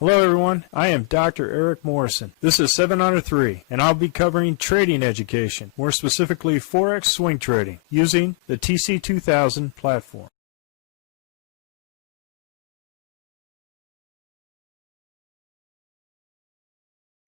Hello everyone, I am Dr. Eric Morrison. This is 7 Under 3, and I'll be covering trading education, more specifically Forex swing trading, using the TC2000 platform.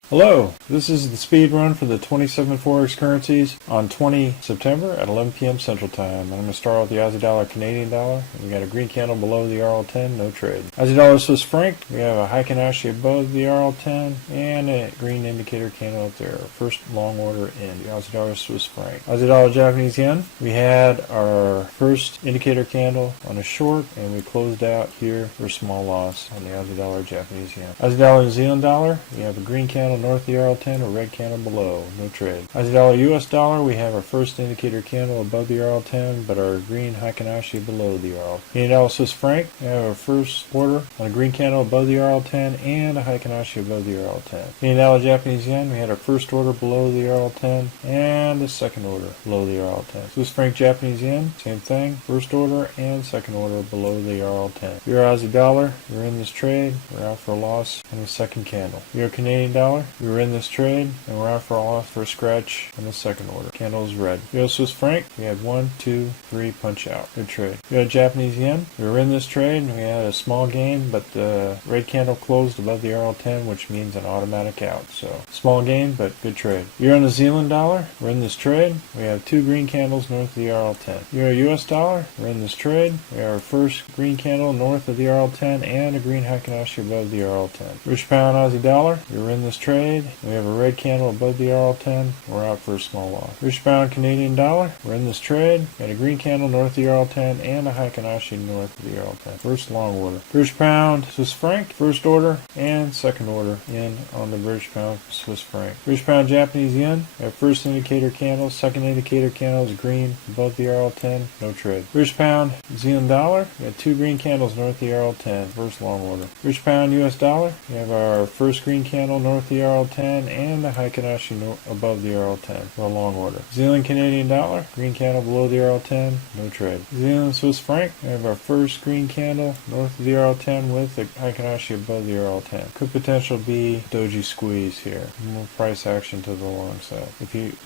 Hello, this is the speed run for the 27 Forex currencies on 20 September at 11 p.m. Central Time. I'm going to start with the Aussie dollar, Canadian dollar. We got a green candle below the RL10, no trade. Aussie dollar, Swiss franc. We have a Heikin-Ashi above the RL10 and a green indicator candle up there. First long order in the Aussie dollar, Swiss franc. Aussie dollar, Japanese yen. We had our first indicator candle on a short, and we closed out here for a small loss on the Aussie dollar, Japanese yen. Aussie dollar, New Zealand dollar. We have a green candle north of the RL10, a red candle below, no trade. Aussie dollar, US dollar, we have our first indicator candle above the RL10, but our green Heikin-Ashi below the RL. Canadian dollar, Swiss franc, we have our first order on a green candle above the RL10 and a Heikin-Ashi above the RL10. Canadian dollar, Japanese yen, we had our first order below the RL10 and a second order below the RL10. Swiss franc, Japanese yen, same thing, first order and second order below the RL10. Euro, Aussie dollar, we're in this trade, we're out for a loss on the second candle. Euro, Canadian dollar, we were in this trade and we're out for a loss for a scratch on the second order. Candle is red. Euro, Swiss franc, we had 1, 2, 3 punch out. Good trade. Euro, Japanese yen, we were in this trade and we had a small gain, but the red candle closed above the RL10, which means an automatic out. So small gain, but good trade. Euro, New Zealand dollar, we're in this trade. We have 2 green candles north of the RL10. Euro, US dollar, we're in this trade. We have our first green candle north of the RL10 and a green Heikin-Ashi above the RL10. British pound, Aussie dollar, we were in this trade. We have a red candle above the RL10. We're out for a small loss. British pound, Canadian dollar, we're in this trade. Got a green candle north of the RL10 and a Heikin-Ashi north of the RL10. First long order. British pound, Swiss franc, first order and second order in on the British pound, Swiss franc. British pound, Japanese yen, we have first indicator candle, second indicator candle is green above the RL10, no trade. British pound, New Zealand dollar, we have 2 green candles north of the RL10, first long order. British pound, US dollar, we have our first green candle north of the RL10 and the Heikin-Ashi above the RL10 for a long order. New Zealand Canadian dollar, green candle below the RL10, no trade. New Zealand Swiss franc, we have our first green candle north of the RL10 with the Heikin-Ashi above the RL10. Could potential be doji squeeze here. More price action to the long side.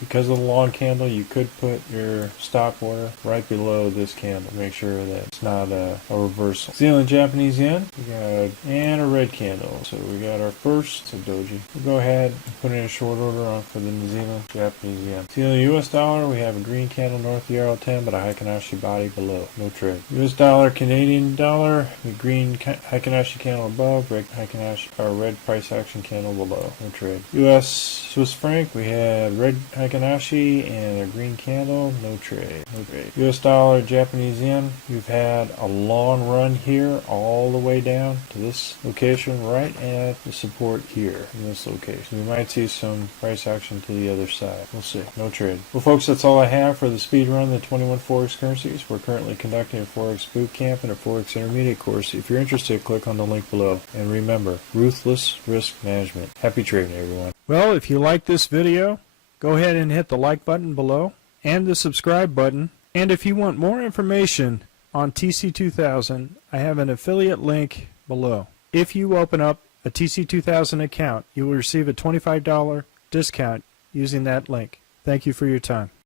Because of the long candle, you could put your stop order right below this candle. Make sure that it's not a reversal. New Zealand Japanese yen, we got and a red candle. So we got our first doji. We'll go ahead and put in a short order on for the New Zealand Japanese yen. New Zealand US dollar, we have a green candle north of the RL10, but a Heikin-Ashi body below. No trade. US dollar, Canadian dollar, the green Heikin-Ashi candle above, red Heikin-Ashi or red price action candle below. No trade. US Swiss franc, we had red Heikin-Ashi and a green candle. No trade. No trade. US dollar, Japanese yen, we've had a long run here all the way down to this location right at the support here in this location. We might see some price action to the other side. We'll see. No trade. Well, folks, that's all I have for the speed run, the 21 Forex currencies. We're currently conducting a Forex boot camp and a Forex intermediate course. If you're interested, click on the link below. And remember, ruthless risk management. Happy trading, everyone. Well, if you like this video, go ahead and hit the like button below and the subscribe button. And if you want more information on TC2000, I have an affiliate link below. If you open up a TC2000 account, you will receive a $25 discount using that link. Thank you for your time.